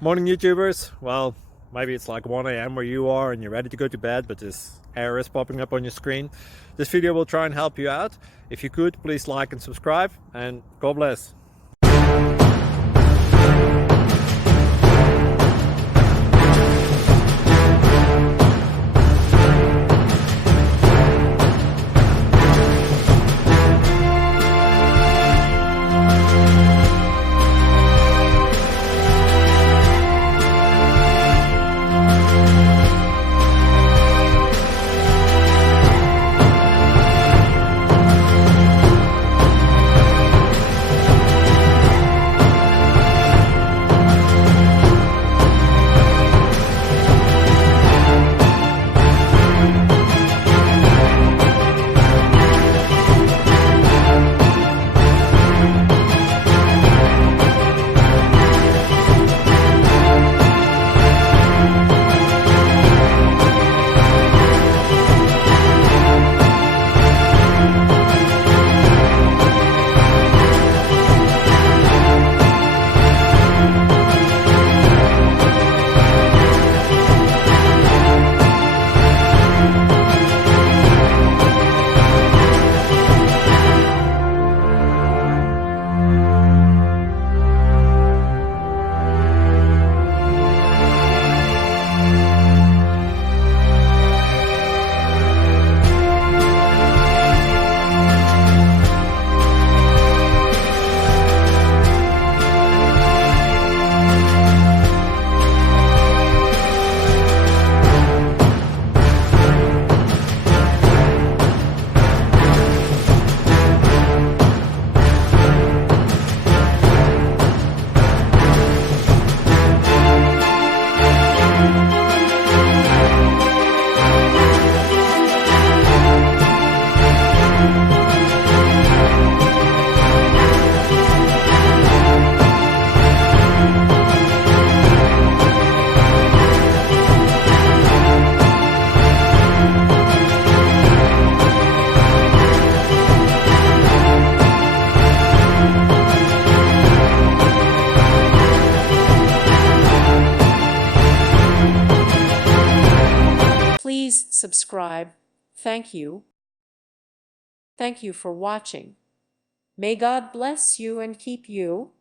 Morning YouTubers. Well, maybe it's like 1 a.m. where you are and you're ready to go to bed, but this error is popping up on your screen. This video will try and help you out. If you could, please like and subscribe, and God bless. Please subscribe. Thank you. Thank you for watching. May God bless you and keep you.